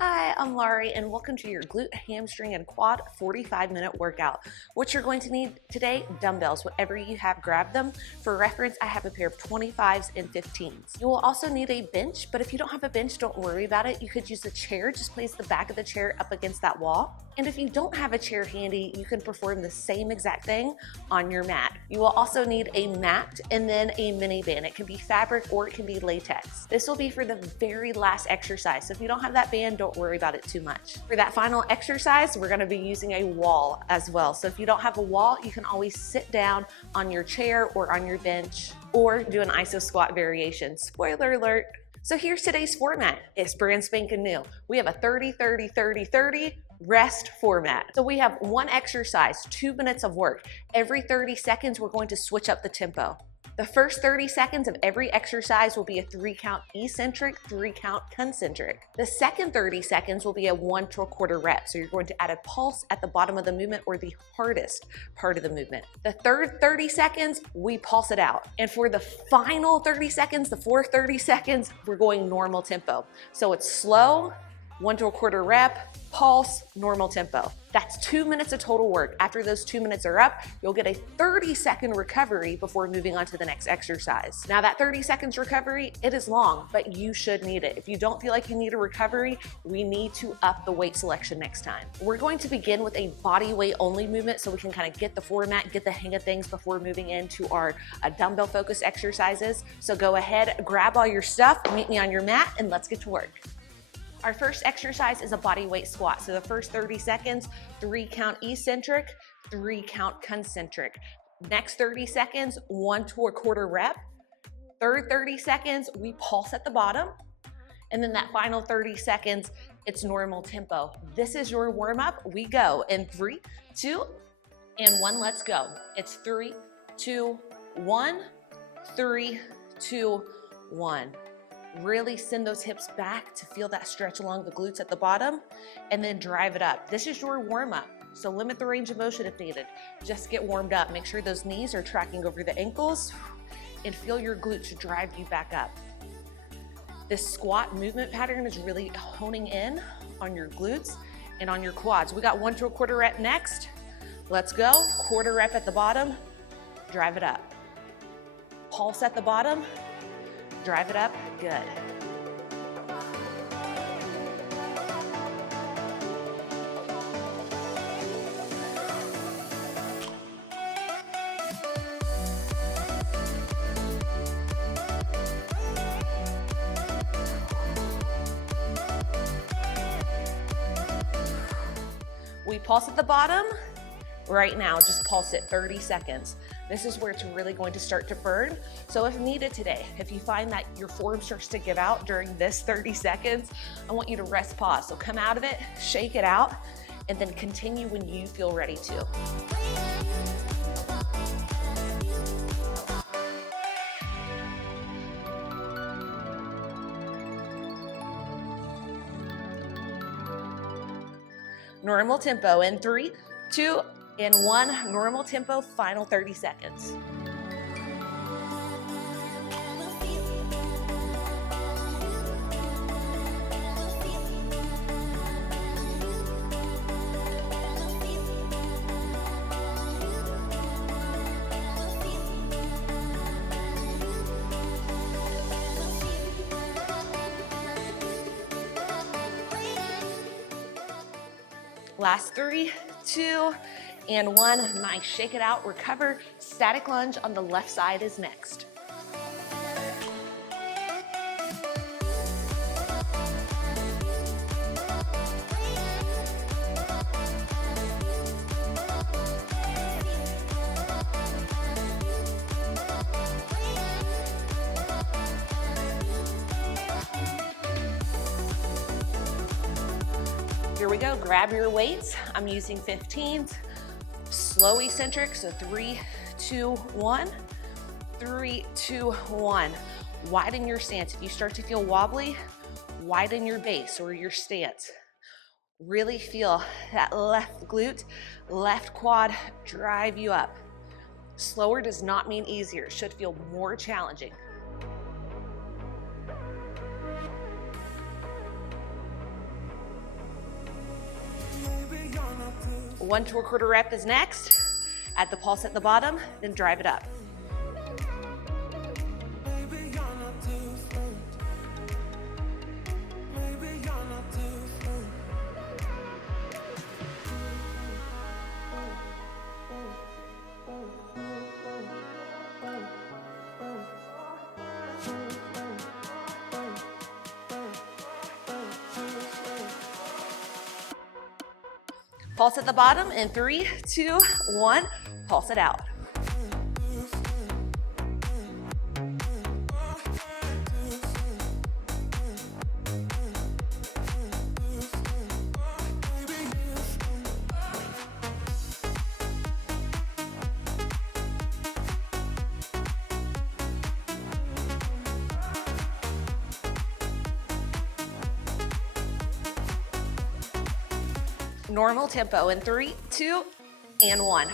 Hi, I'm Larie and welcome to your glute, hamstring, and quad 45-minute workout. What you're going to need today, dumbbells. Whatever you have, grab them. For reference, I have a pair of 25s and 15s. You will also need a bench, but if you don't have a bench, don't worry about it. You could use a chair. Just place the back of the chair up against that wall. And if you don't have a chair handy, you can perform the same exact thing on your mat. You will also need a mat and then a mini band. It can be fabric or it can be latex. This will be for the very last exercise. So if you don't have that band, don't worry about it too much. For that final exercise, we're gonna be using a wall as well. So if you don't have a wall, you can always sit down on your chair or on your bench or do an iso squat variation. Spoiler alert. So here's today's format. It's brand spanking new. We have a 30-30-30-30 rest format. So we have one exercise, 2 minutes of work. Every 30 seconds, we're going to switch up the tempo. The first 30 seconds of every exercise will be a 3-count eccentric, 3-count concentric. The second 30 seconds will be a 1 to a quarter rep. So you're going to add a pulse at the bottom of the movement or the hardest part of the movement. The third 30 seconds, we pulse it out. And for the final 30 seconds, the fourth 30 seconds, we're going normal tempo. So it's slow, 1 to a quarter rep, pulse, normal tempo. That's 2 minutes of total work. After those 2 minutes are up, you'll get a 30-second recovery before moving on to the next exercise. Now that 30 seconds recovery, it is long, but you should need it. If you don't feel like you need a recovery, we need to up the weight selection next time. We're going to begin with a body weight only movement so we can kind of get the format, get the hang of things before moving into our dumbbell focused exercises. So go ahead, grab all your stuff, meet me on your mat, and let's get to work. Our first exercise is a body weight squat. So the first 30 seconds, 3-count eccentric, 3-count concentric. Next 30 seconds, 1 to a quarter rep. Third 30 seconds, we pulse at the bottom. And then that final 30 seconds, it's normal tempo. This is your warm up. We go in 3, 2, and 1, let's go. It's 3, 2, 1, 3, 2, 1. Really send those hips back to feel that stretch along the glutes at the bottom and then drive it up. This is your warm up. So limit the range of motion if needed. Just get warmed up. Make sure those knees are tracking over the ankles and feel your glutes drive you back up. This squat movement pattern is really honing in on your glutes and on your quads. We got 1 to a quarter rep next. Let's go. Quarter rep at the bottom, drive it up. Pulse at the bottom, drive it up, good. We pulse at the bottom. Right now, just pulse it 30 seconds. This is where it's really going to start to burn. So if needed today, if you find that your form starts to give out during this 30 seconds, I want you to rest pause. So come out of it, shake it out, and then continue when you feel ready to. Normal tempo in 3, 2, and 1, normal tempo, final 30 seconds. Last 3, 2, and 1. Nice, shake it out, recover. Static lunge on the left side is next. Here we go, grab your weights. I'm using 15s. Slow eccentric, so 3, 2, 1, 3, 2, 1. Widen your stance. If you start to feel wobbly, Widen your base or your stance. Really feel that left glute, left quad drive you up. Slower does not mean easier. It should feel more challenging. One to a quarter rep is next. Add the pulse at the bottom, then drive it up. Pulse at the bottom in 3, 2, 1. Pulse it out. Normal tempo in 3, 2, and 1.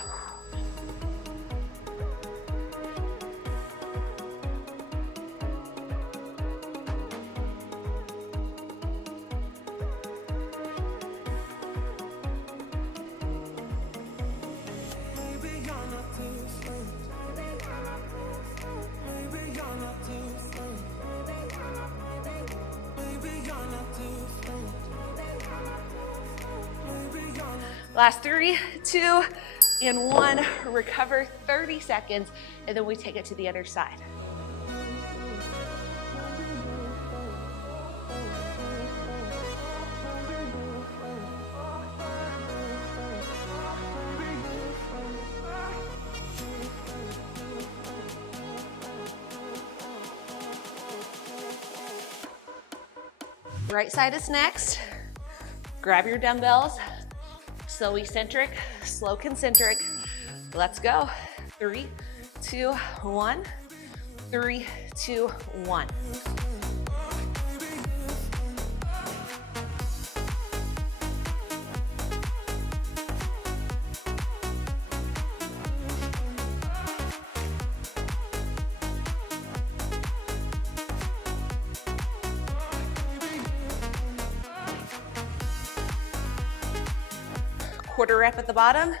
Last 3, 2, and 1. Recover 30 seconds, and then we take it to the other side. Right side is next. Grab your dumbbells. Slow eccentric, slow concentric. Let's go. 3, 2, 1. 3, 2, 1. Quarter rep at the bottom.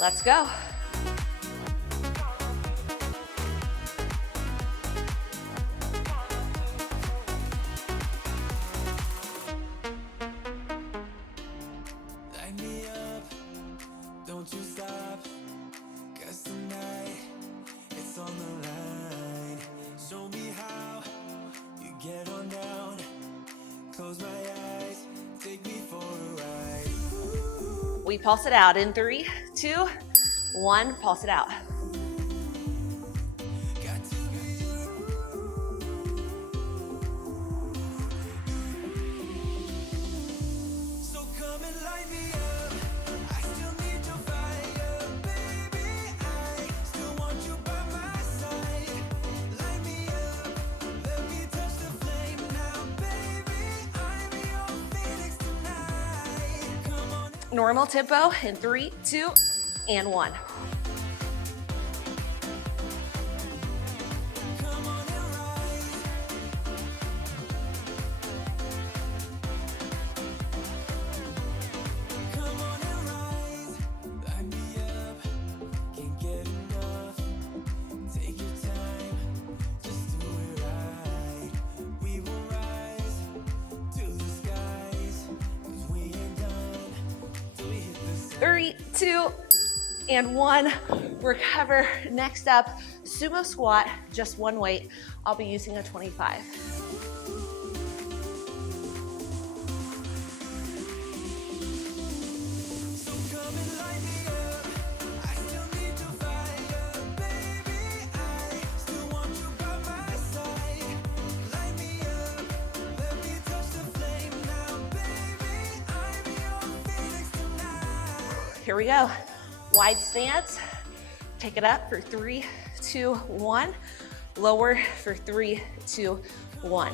Let's go. Light me up, don't you stop, 'cause tonight it's on the line. Show me how you get on down. Close my eyes, take me for a ride. We pulse it out in 3, 2, 1. Pulse it out. Got to be you. So come and light me up. I still need your fire, baby. I still want you by my side. Light me up, let me touch the flame now, baby. I'm your phoenix tonight. Come on. Normal tempo in 3, 2, and 1. Come on and rise. Come on and rise. Light me up. Can't get enough. Take your time. Just do it right. We will rise to the skies. 'Cause we ain't done till we hit the sun. 3, 2, and 1. Recover. Next up, sumo squat, just one weight. I'll be using a 25. So come and light me up. I still need your fire, baby. I still want you by my side. Light me up, let me touch the flame now, baby. I'm your phoenix tonight. Here we go. Wide stance. Take it up for 3, 2, 1. Lower for 3, 2, 1.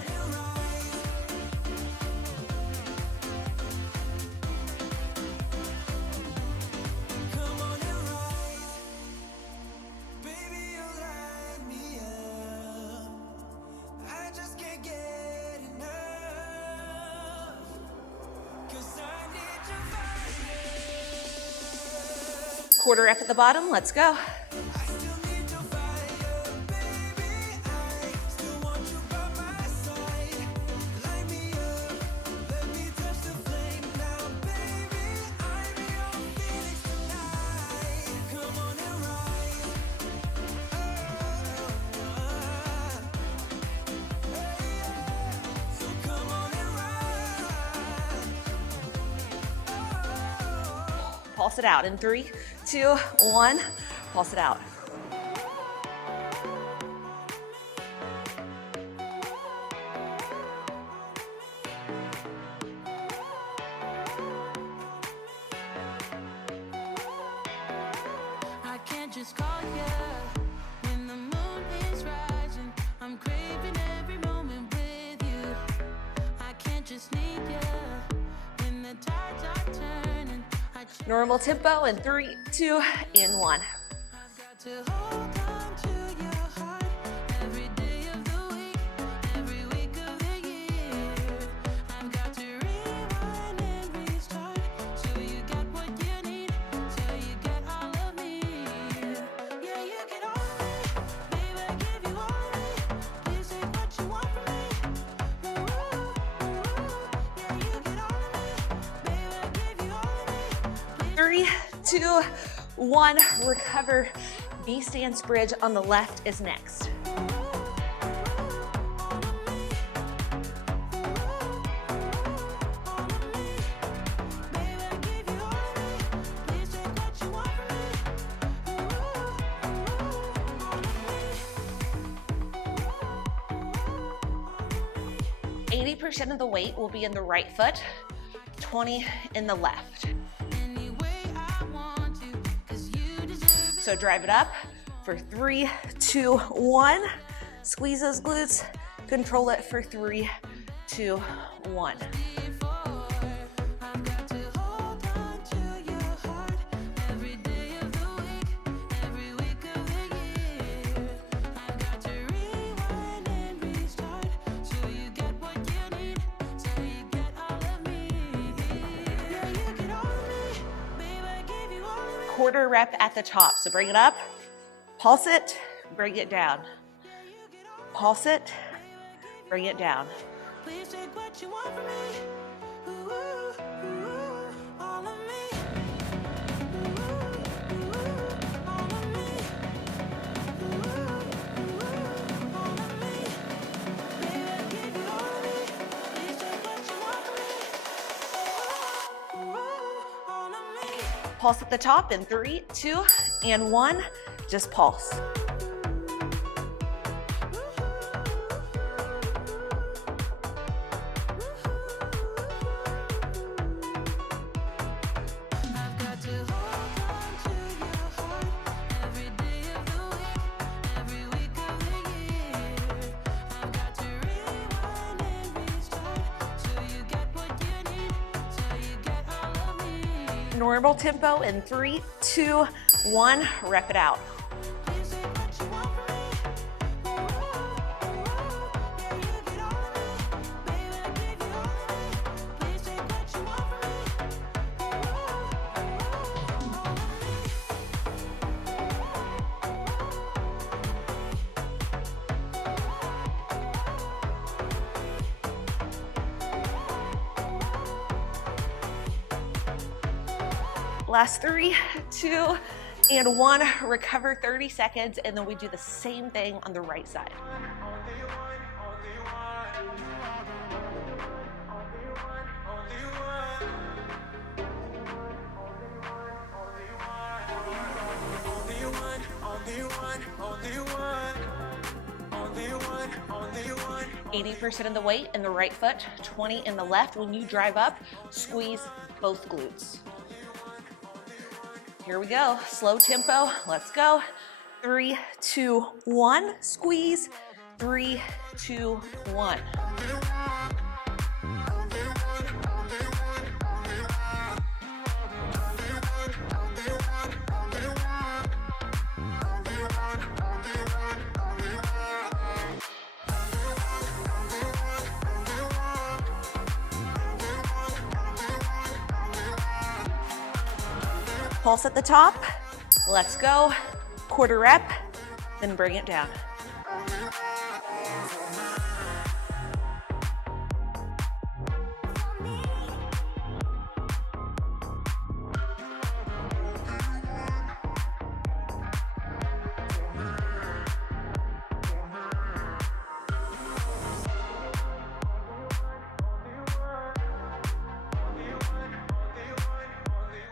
Quarter rep at the bottom, let's go. Pulse it out in 3, 2, 1, pulse it out. I can't just call you when the moon is rising. I'm craving every moment with you. I can't just need you when the tides are turning. Normal tempo in 3, 2, and 1. I've got to hold on to your heart every day of the week, every week of the year. I've got to rewind and restart till you get what you need, till you get all of me. Yeah, you get all of me, baby, I give you all of me. Please take what you want from me. Yeah, you get all of me, baby, I give you all of me. 3, 2, 1, recover. B-stance bridge on the left is next. % of the weight will be in the right foot, 20 in the left. So drive it up for 3, 2, 1. Squeeze those glutes. Control it for 3, 2, 1. Quarter rep at the top. So bring it up, pulse it, bring it down. Pulse it, bring it down. Please take what you want from me. Ooh, ooh, all of me. Ooh, ooh, all of me. Ooh, ooh, all of me. Baby, I give you all of me. Please take what you want from me. Ooh, all of me. Pulse at the top in 3, 2, and 1. Just pulse. Normal tempo in 3, 2, 1. Rep it out. Last 3, 2, and 1. Recover 30 seconds, and then we do the same thing on the right side. Only one. 80% of the weight in the right foot, 20 in the left. When you drive up, squeeze both glutes. Here we go, slow tempo, let's go. 3, 2, 1, squeeze. 3, 2, 1. Pulse at the top, Let's go. Quarter rep, then bring it down.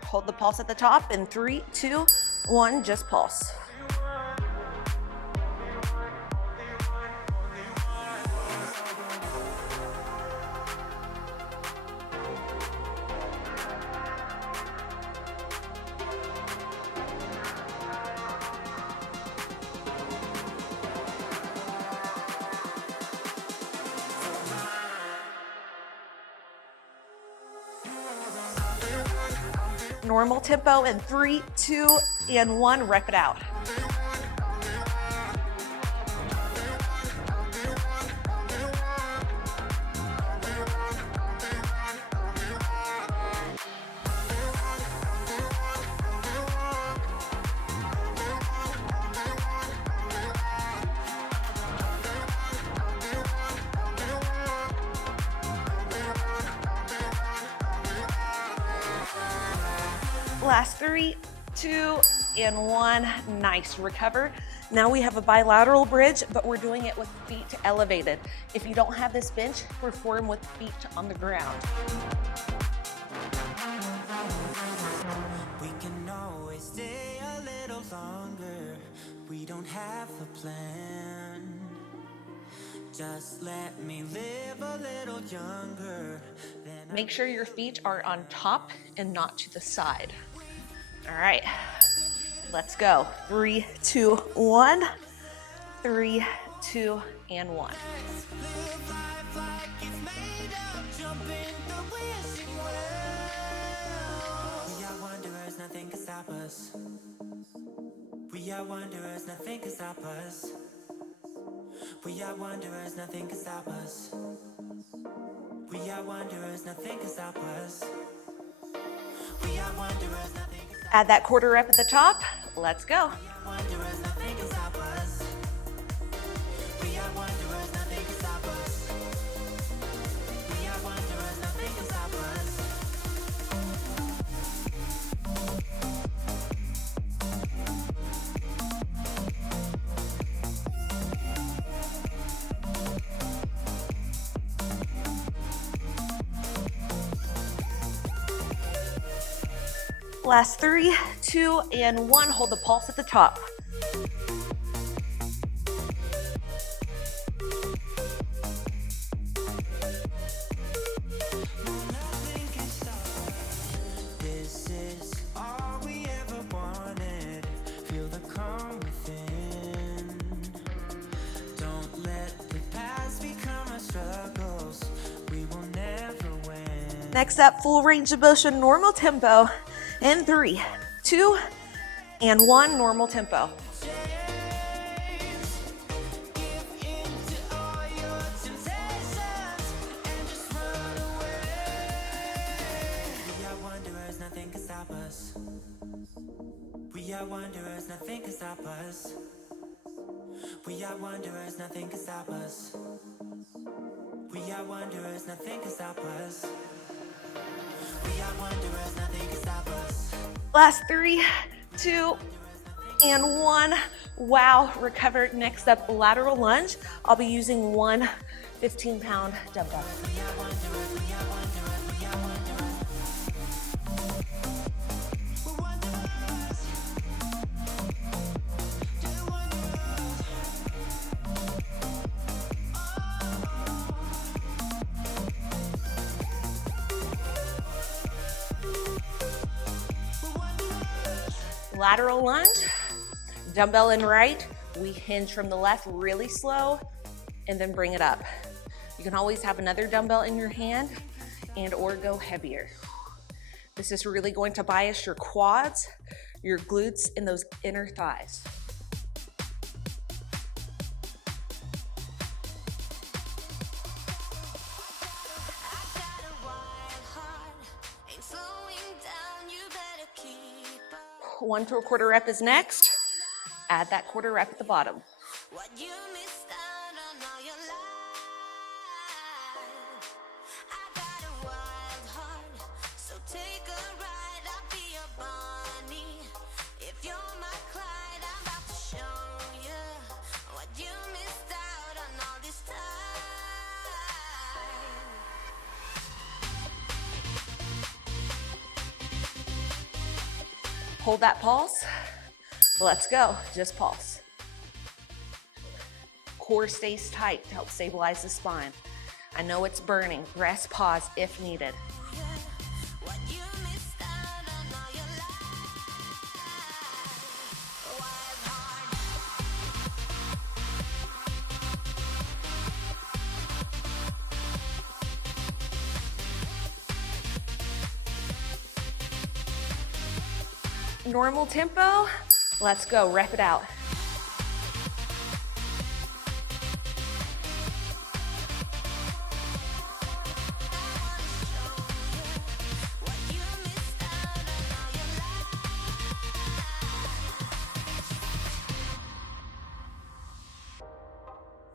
Hold the pulse at the top in 3, 2, 1, just pulse. Normal tempo in 3, 2, and 1, rep it out. Last 3, 2, and 1. Nice, recover. Now we have a bilateral bridge, but we're doing it with feet elevated. If you don't have this bench, perform with feet on the ground. We can always stay a little longer. We don't have a plan. Just let me live a little younger. Make sure your feet are on top and not to the side. All right, let's go. 3, 2, 1. 3, 2, and 1. We are wanderers, nothing can stop us. We are wanderers, nothing can stop us. We are wanderers, nothing can stop us. We are wanderers, nothing can stop us. We are wanderers, nothing can stop us. Add that quarter rep at the top. Let's go. Wanderers, nothing can stop us. We are wanderers, nothing can stop us. We are wanderers, nothing can stop us. Last 3, 2, and 1. Hold the pulse at the top. Nothing can stop us. This is all we ever wanted. Feel the calm within. Don't let the past become our struggles. We will never win. Next up, full range of motion, normal tempo. In 3, 2, and 1, normal tempo. Nothing can stop us. We are wanderers, nothing can stop us. We are wanderers, nothing can stop us. We are wanderers, nothing can stop us. We are wanderers, nothing can stop us. Last 3, 2, and 1. Wow, recovered. Next up, lateral lunge. I'll be using one 15-pound dumbbell. We are wanderers, we are wanderers, we are wanderers. We're wanderers. You're wanderers. We're wanderers. Lateral lunge, dumbbell in right. We hinge from the left really slow and then bring it up. You can always have another dumbbell in your hand and or go heavier. This is really going to bias your quads, your glutes, and those inner thighs. 1 to a quarter rep is next. Add that quarter rep at the bottom. What you missed out on all your life. I got a wild heart, so take a ride. I'll be your Bonnie. If you're my Clyde, I'm about to show you what you missed out on all this time. Hold that pulse. Let's go, just pulse. Core stays tight to help stabilize the spine. I know it's burning. Rest, pause if needed. What you missed out on all your life. Wild heart. Normal tempo. Let's go, rep it out. What you missed out on all your life.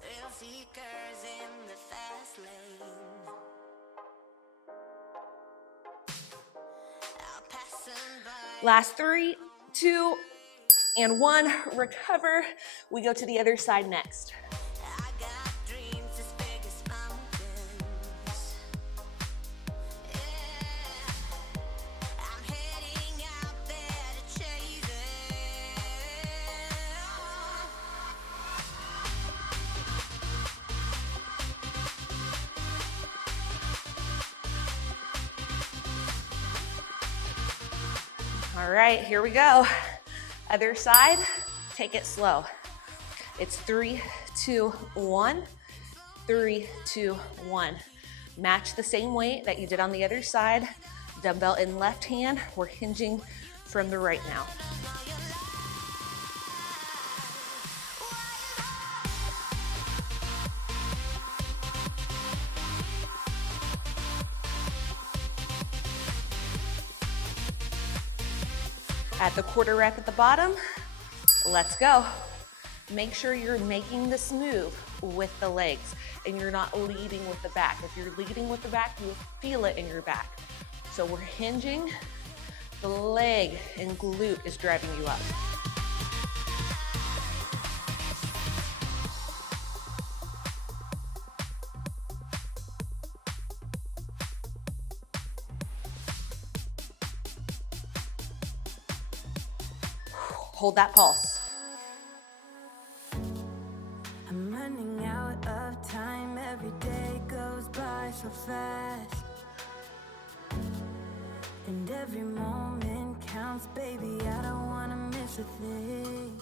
Thrill seekers in the fast lane. I'll pass them by. Last 3, 2, and 1. Recover. We go to the other side next. I got dreams as big as mountains. Yeah, I'm heading out there to chase it. All right, here we go. Other side, take it slow. It's 3, 2, 1, 3, 2, 1. Match the same weight that you did on the other side. Dumbbell in left hand. We're hinging from the right now. At the quarter rep at the bottom, let's go. Make sure you're making this move with the legs and you're not leading with the back. If you're leading with the back, you'll feel it in your back. So we're hinging, the leg and glute is driving you up. Hold that pulse. I'm running out of time. Every day goes by so fast. And every moment counts, baby. I don't wanna miss a thing.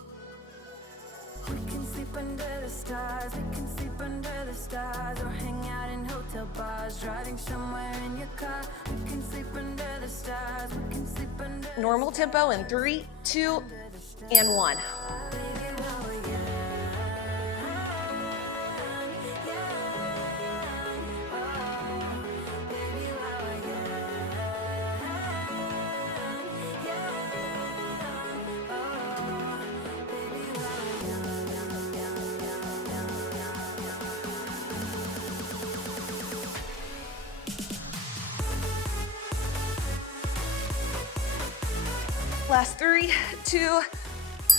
We can sleep under the stars. We can sleep under the stars. Or hang out in hotel bars. Driving somewhere in your car. We can sleep under the stars. We can sleep under. Normal tempo in 3, 2, and 1. Last 3, 2,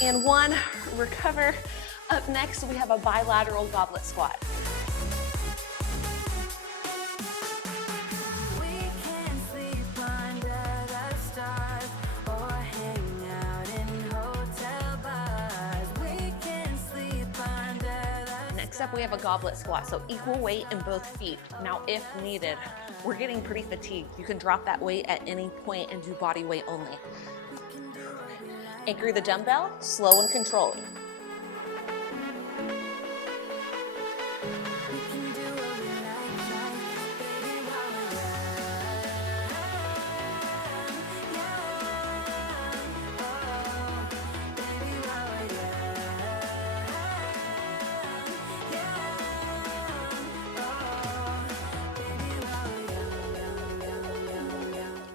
and 1. Recover. Up next, we have a bilateral goblet squat. We can sleep under the stars or hang out in hotel bars. We can sleep under the. Next up, we have a goblet squat, so equal weight in both feet. Now, if needed, we're getting pretty fatigued. You can drop that weight at any point and do body weight only. Anchor the dumbbell, slow and controlled.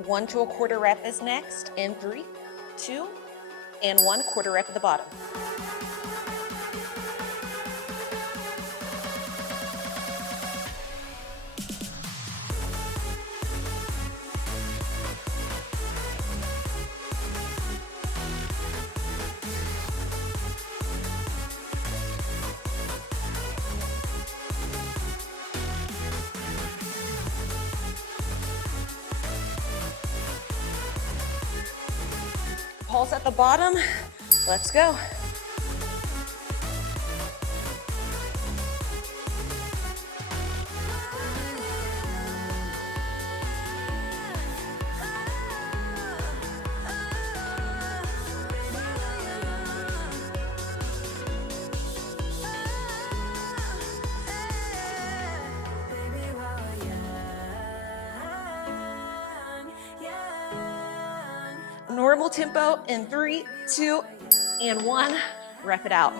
One to a quarter rep is next in 3, 2, and 1, quarter rep at the bottom. Pulse at the bottom. Let's go. Normal tempo in 3, 2, and 1. Rep it out.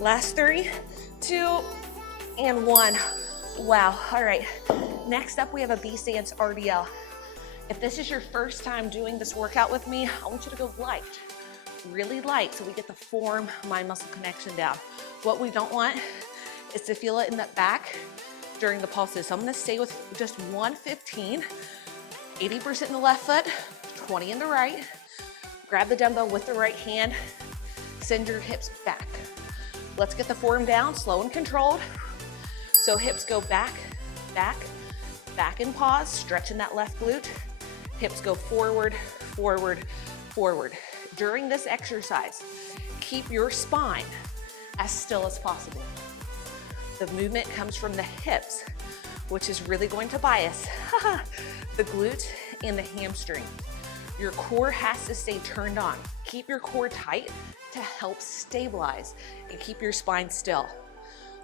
Last 3, 2, and 1. Wow. All right. Next up, we have a BSTANCE RDL. If this is your first time doing this workout with me, I want you to go light, really light, so we get the form mind muscle connection down. What we don't want is to feel it in the back during the pulses. So I'm going to stay with just 115, 80% in the left foot, 20 in the right. Grab the dumbbell with the right hand, send your hips back. Let's get the form down, slow and controlled. So hips go back, back, back and pause, stretching that left glute. Hips go forward, forward, forward. During this exercise, keep your spine as still as possible. The movement comes from the hips, which is really going to bias the glute and the hamstring. Your core has to stay turned on. Keep your core tight to help stabilize and keep your spine still.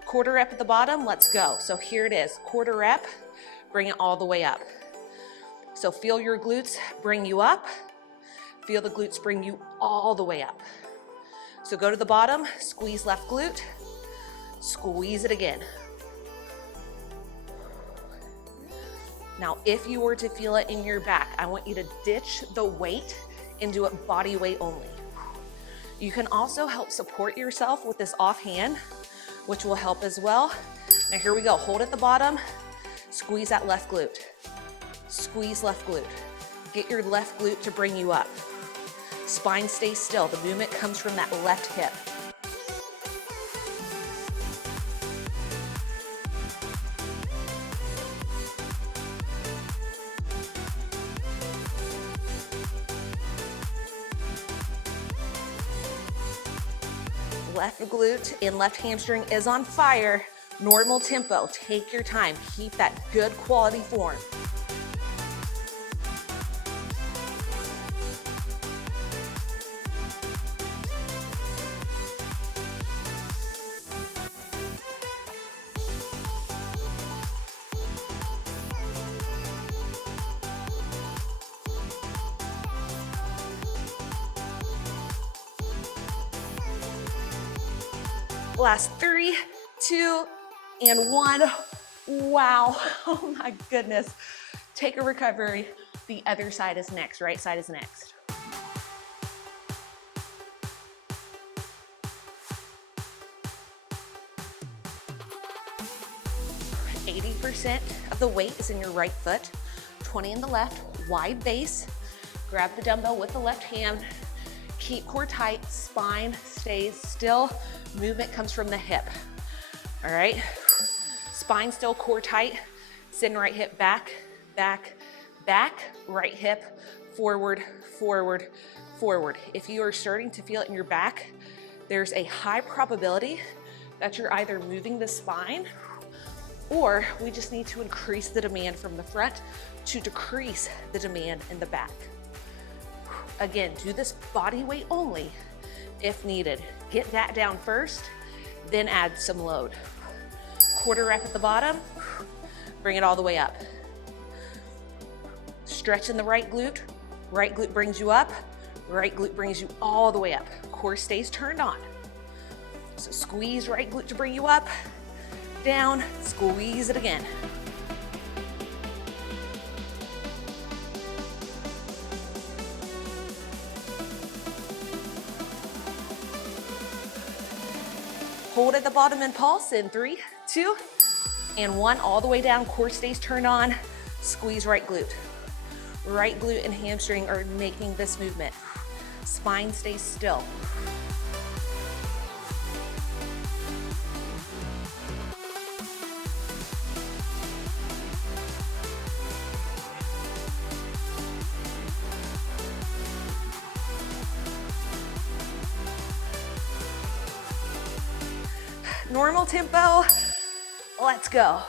Quarter rep at the bottom, let's go. So here it is, quarter rep, bring it all the way up. So feel your glutes bring you up, feel the glutes bring you all the way up. So go to the bottom, squeeze left glute, squeeze it again. Now, if you were to feel it in your back, I want you to ditch the weight and do it body weight only. You can also help support yourself with this offhand, which will help as well. Now here we go, hold at the bottom, squeeze that left glute. Squeeze left glute. Get your left glute to bring you up. Spine stays still, the movement comes from that left hip. Left glute and left hamstring is on fire. Normal tempo, take your time. Keep that good quality form. Last 3, 2, and 1. Wow, oh my goodness. Take a recovery. The other side is next, right side is next. %, of the weight is in your right foot, 20 in the left, wide base. Grab the dumbbell with the left hand. Keep core tight, spine stays still. Movement comes from the hip. All right, spine still, core tight. Send right hip back, back, back. Right hip forward, forward, forward. If you are starting to feel it in your back, there's a high probability that you're either moving the spine or we just need to increase the demand from the front to decrease the demand in the back. Again, do this body weight only if needed. Get that down first, then add some load. quarter rep at the bottom, bring it all the way up. Stretch in the right glute brings you up, right glute brings you all the way up. Core stays turned on. So squeeze right glute to bring you up, down, squeeze it again. Hold at the bottom and pulse in 3, 2, and 1. All the way down, core stays turned on, squeeze right glute. Right glute and hamstring are making this movement. Spine stays still. Normal tempo, let's go.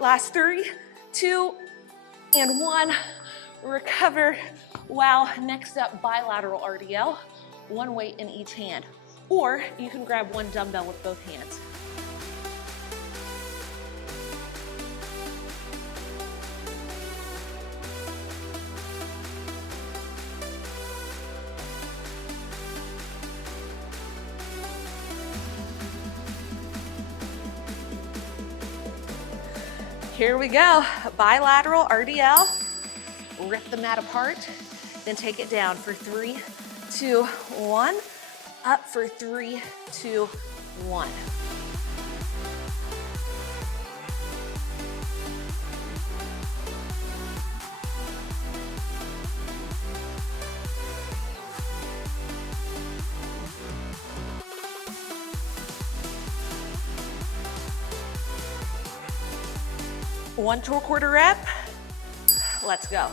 Last 3, 2, and 1. Recover. Wow, next up, bilateral RDL. One weight in each hand. Or you can grab one dumbbell with both hands. Here we go, bilateral RDL. Rip the mat apart, then take it down for 3, 2, 1. Up for 3, 2, 1. One to a quarter rep. Let's go.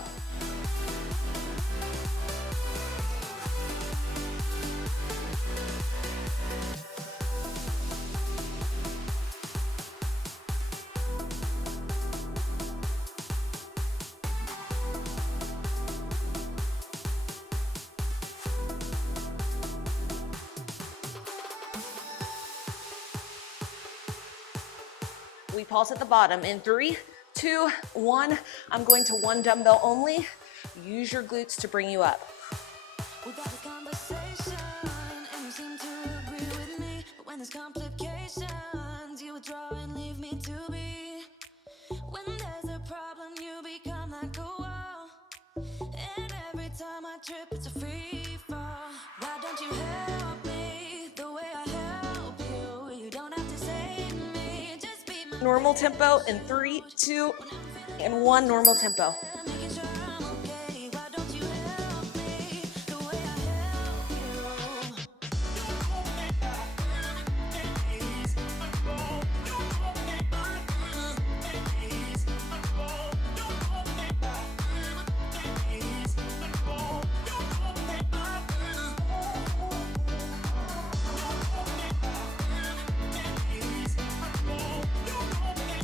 We pulse at the bottom in 3, 2, 1. I'm going to one dumbbell only. Use your glutes to bring you up. We've had this conversation, and you seem to agree with me. But when there's complications, you withdraw and leave me to be. When there's a problem, you become like a wall. And every time I trip, it's a free fall. Why don't you help me the way I help you? You don't have to save me, just be my Normal tempo in 3, 2, and 1. Normal tempo. making sure I'm okay. Why don't you help me the way I help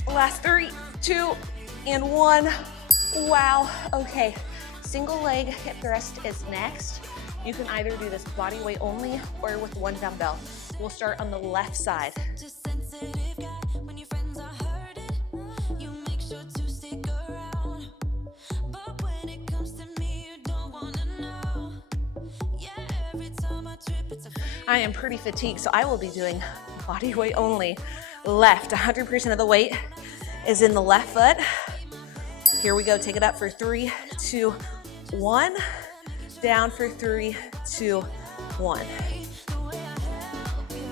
you? Last 3, 2, and 1. Wow, okay. Single leg hip thrust is next. You can either do this body weight only or with one dumbbell. We'll start on the left side. Just sensitive guy. When your friends are hurting, you make sure to stick around. But when it comes to me, you don't wanna know. Yeah, every time I trip, it's a free. I am pretty fatigued, so I will be doing body weight only. Left, 100% of the weight is in the left foot. Here we go, take it up for 3, 2, 1. Down for 3, 2, 1. The way I help you,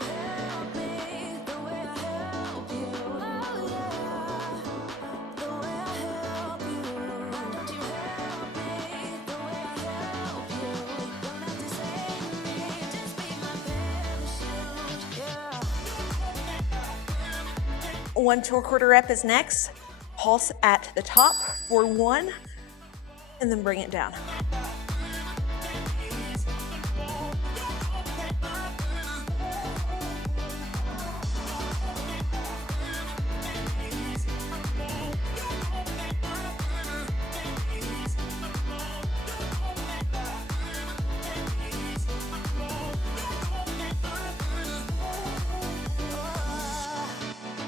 help me. The way I help you, oh yeah. The way I help you, why don't you help me? The way I help you, you don't have to save me, just be my parachute, yeah. 1 to a quarter rep is next. Pulse at the top for 1, and then bring it down.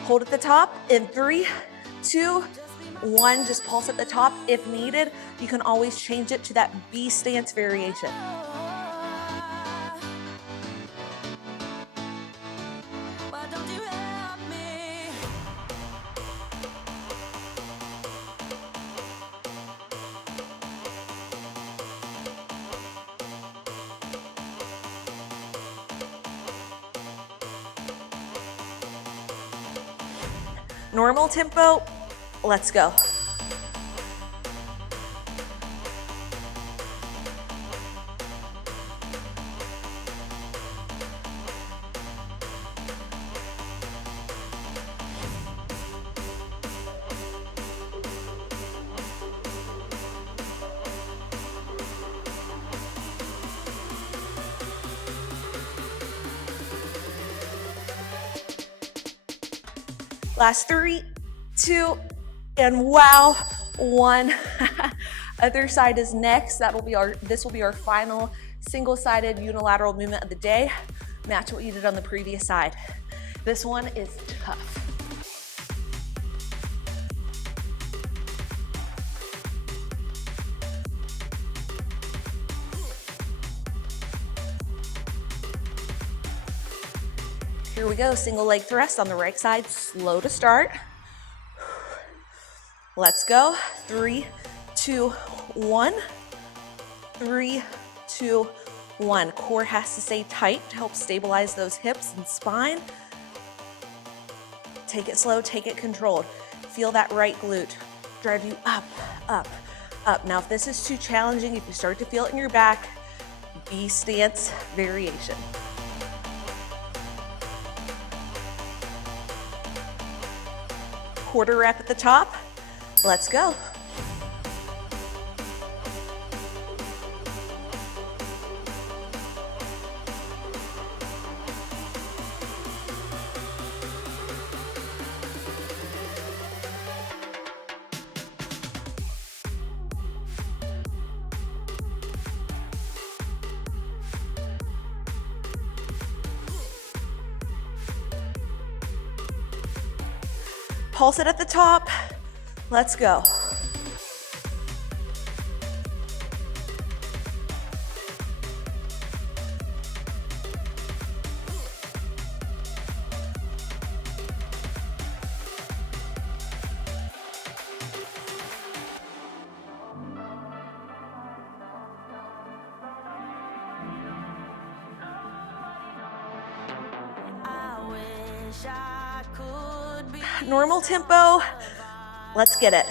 Hold at the top in 3, 2, 1. Just pulse at the top. If needed, you can always change it to that B stance variation. Normal tempo, let's go. Last 3, 2, and wow, 1. Other side is next. This will be our final single-sided unilateral movement of the day. Match what you did on the previous side. This one is tough. Here we go, single leg thrust on the right side, slow to start. Let's go, 3, 2, 1. 3, 2, 1. Core has to stay tight to help stabilize those hips and spine. Take it slow, take it controlled. Feel that right glute drive you up, up, up. Now, if this is too challenging, if you start to feel it in your back, B stance variation. Quarter rep at the top. Let's go. Pulse it at the top. Let's go. Normal tempo. Let's get it.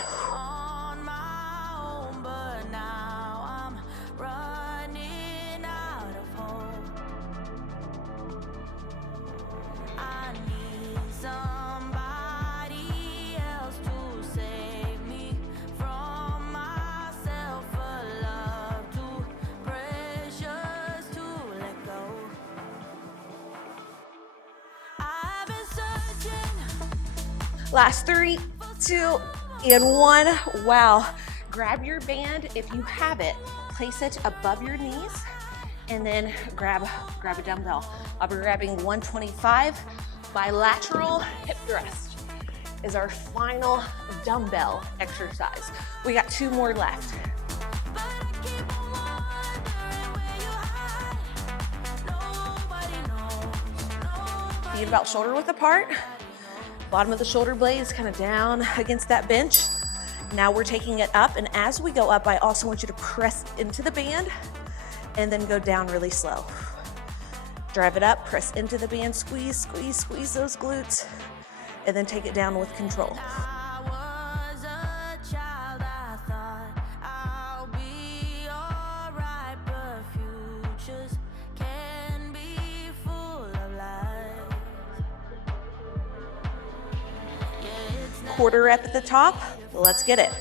Last 3, 2, and 1. Wow. Grab your band if you have it. Place it above your knees and then grab a dumbbell. I'll be grabbing 125. Bilateral hip thrust is our final dumbbell exercise. We got 2 more left. Feet about shoulder width apart. Bottom of the shoulder blades kind of down against that bench. Now we're taking it up, and as we go up, I also want you to press into the band and then go down really slow. Drive it up, press into the band, squeeze, squeeze, squeeze those glutes, and then take it down with control. quarter rep at the top. Let's get it.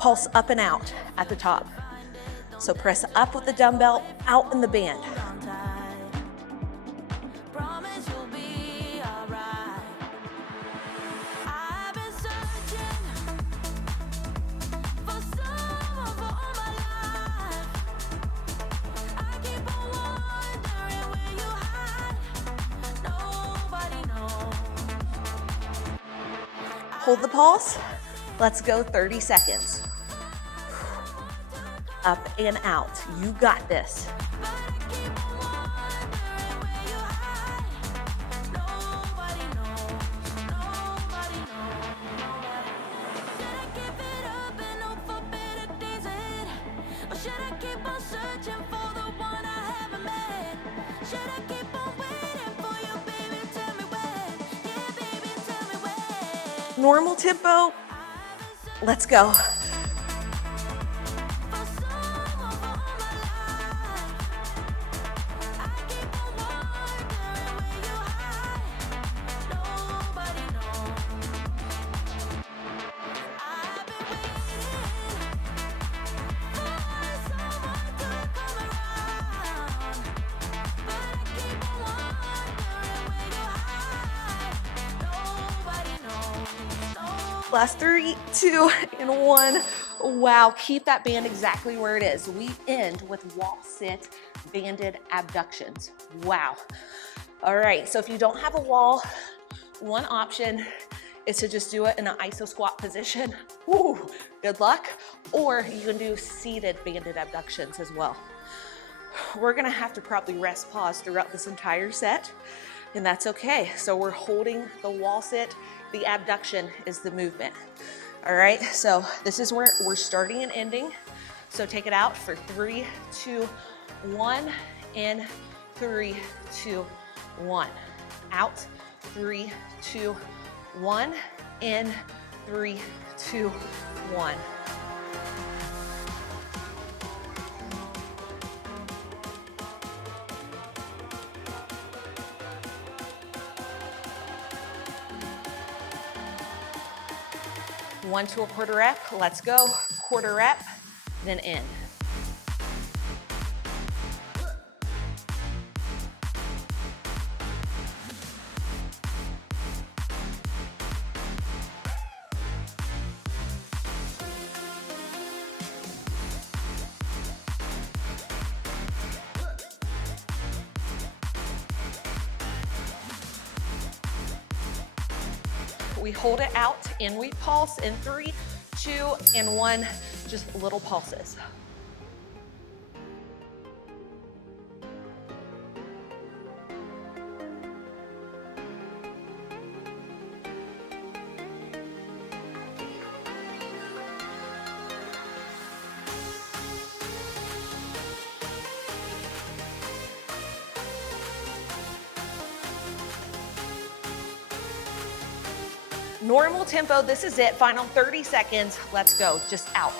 Pulse up and out at the top. So press up with the dumbbell, out in the band. Hold the pulse. Let's go 30 seconds. Up and out. You got this. Normal tempo. Let's go. Last 3, 2, and 1. Wow, keep that band exactly where it is. We end with wall sit banded abductions. Wow. All right, so if you don't have a wall, one option is to just do it in an iso squat position. Ooh, good luck. Or you can do seated banded abductions as well. We're gonna have to probably rest pause throughout this entire set, and that's okay. So we're holding the wall sit. The abduction is the movement. All right, so this is where we're starting and ending. So take it out for 3, 2, 1, in, 3, 2, 1. Out, 3, 2, 1, in, 3, 2, 1. One to a quarter rep, let's go. Quarter rep, then in. We hold it out and we pulse in 3, 2, and 1, just little pulses. Normal tempo, this is it. Final 30 seconds, let's go, just out.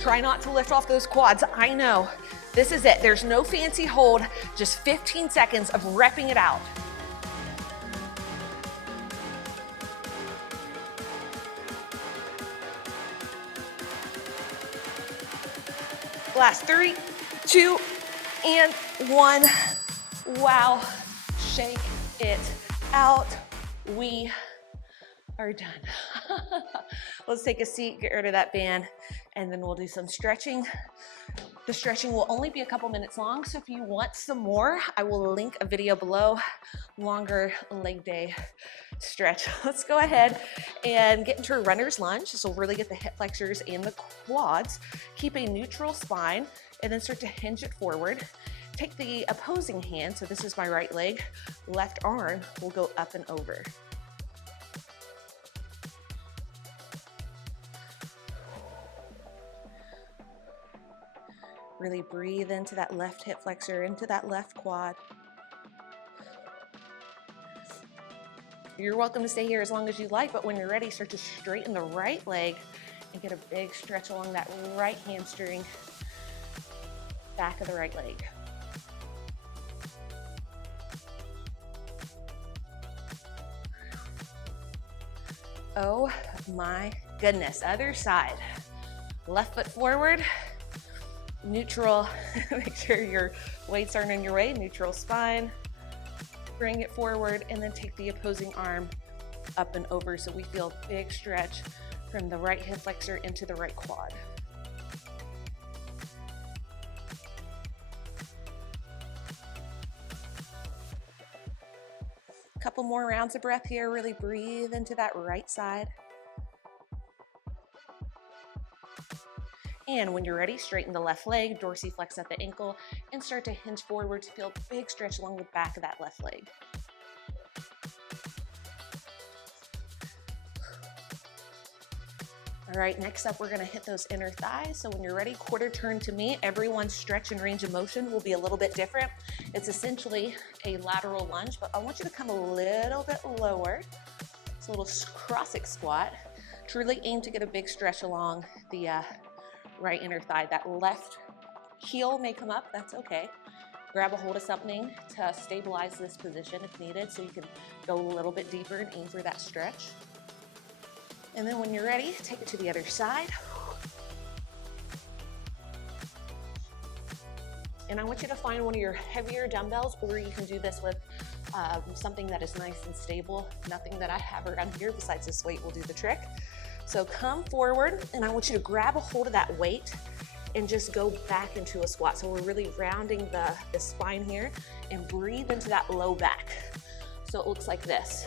Try not to lift off those quads, I know. This is it, there's no fancy hold, just 15 seconds of repping it out. Last 3, 2, and 1. Wow, shake it out. We are done. Let's take a seat, get rid of that band, and then we'll do some stretching. The stretching will only be a couple minutes long, so if you want some more, I will link a video below, longer leg day stretch. Let's go ahead and get into a runner's lunge. This will really get the hip flexors and the quads. Keep a neutral spine and then start to hinge it forward. Take the opposing hand, so this is my right leg, left arm will go up and over. Really breathe into that left hip flexor, into that left quad. You're welcome to stay here as long as you like, but when you're ready, start to straighten the right leg and get a big stretch along that right hamstring. back of the right leg. Oh my goodness, other side. Left foot forward, neutral, make sure your weights aren't in your way, neutral spine. Bring it forward and then take the opposing arm up and over so we feel a big stretch from the right hip flexor into the right quad. Couple more rounds of breath here. Really breathe into that right side. And when you're ready, straighten the left leg, dorsiflex at the ankle, and start to hinge forward to feel a big stretch along the back of that left leg. All right, next up, we're gonna hit those inner thighs. So when you're ready, quarter turn to me. Everyone's stretch and range of motion will be a little bit different. It's essentially a lateral lunge, but I want you to come a little bit lower. It's a little cross-it squat. Truly aim to get a big stretch along the right inner thigh. That left heel may come up, that's okay. Grab a hold of something to stabilize this position if needed, so you can go a little bit deeper and aim for that stretch. And then when you're ready, take it to the other side. And I want you to find one of your heavier dumbbells, or you can do this with something that is nice and stable. Nothing that I have around here besides this weight will do the trick. So come forward, and I want you to grab a hold of that weight and just go back into a squat. So we're really rounding the spine here, and breathe into that low back. So it looks like this.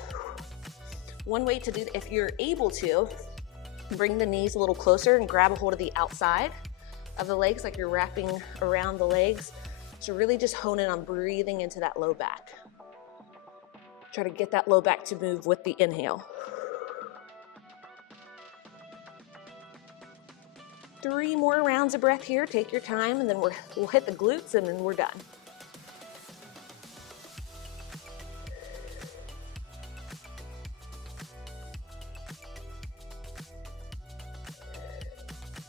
One way to do, if you're able to, bring the knees a little closer and grab a hold of the outside of the legs, like you're wrapping around the legs. So really just hone in on breathing into that low back. Try to get that low back to move with the inhale. 3 more rounds of breath here. Take your time, and then we'll hit the glutes, and then we're done.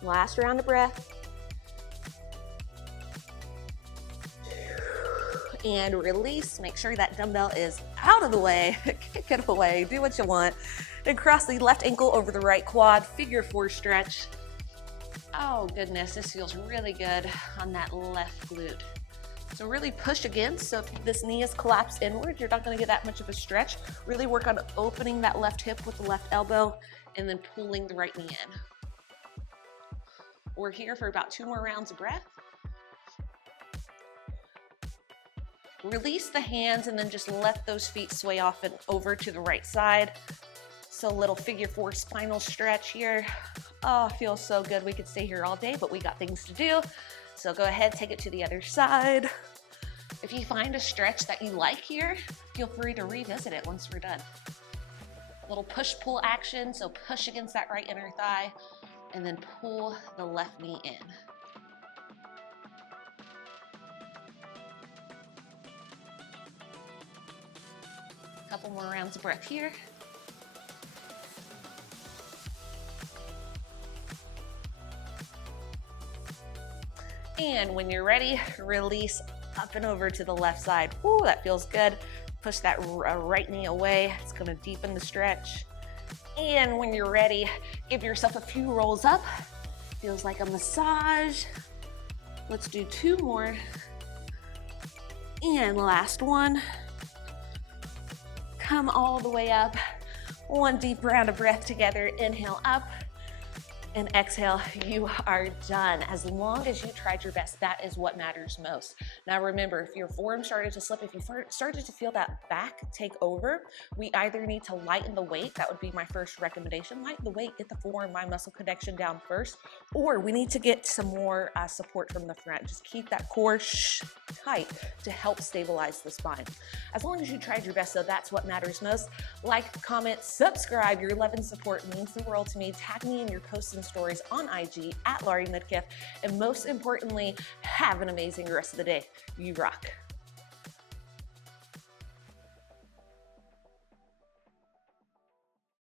Last round of breath. And release. Make sure that dumbbell is out of the way. Kick it away. Do what you want. Then cross the left ankle over the right quad. Figure 4 stretch. Oh goodness, this feels really good on that left glute. So really push against. So if this knee is collapsed inward, you're not going to get that much of a stretch. Really work on opening that left hip with the left elbow, and then pulling the right knee in. We're here for about 2 more rounds of breath. Release the hands, and then just let those feet sway off and over to the right side. So a little figure 4 spinal stretch here. Oh, feels so good. We could stay here all day, but we got things to do. So go ahead, take it to the other side. If you find a stretch that you like here, feel free to revisit it once we're done. Little push-pull action. So push against that right inner thigh, and then pull the left knee in. Couple more rounds of breath here. And when you're ready, release up and over to the left side. Ooh, that feels good. Push that right knee away. It's gonna deepen the stretch. And when you're ready, give yourself a few rolls up. Feels like a massage. Let's do 2 more. And last one. Come all the way up. 1 deep round of breath together. Inhale up. And exhale, you are done. As long as you tried your best, that is what matters most. Now remember, if your form started to slip, if you started to feel that back take over, we either need to lighten the weight. That would be my first recommendation. Lighten the weight, get the forearm mind muscle connection down first, or we need to get some more support from the front. Just keep that core tight to help stabilize the spine. As long as you tried your best, though, that's what matters most. Like, comment, subscribe. Your love and support means the world to me. Tag me in your posts and stories on IG at Larie Midkiff. And most importantly, have an amazing rest of the day. You rock.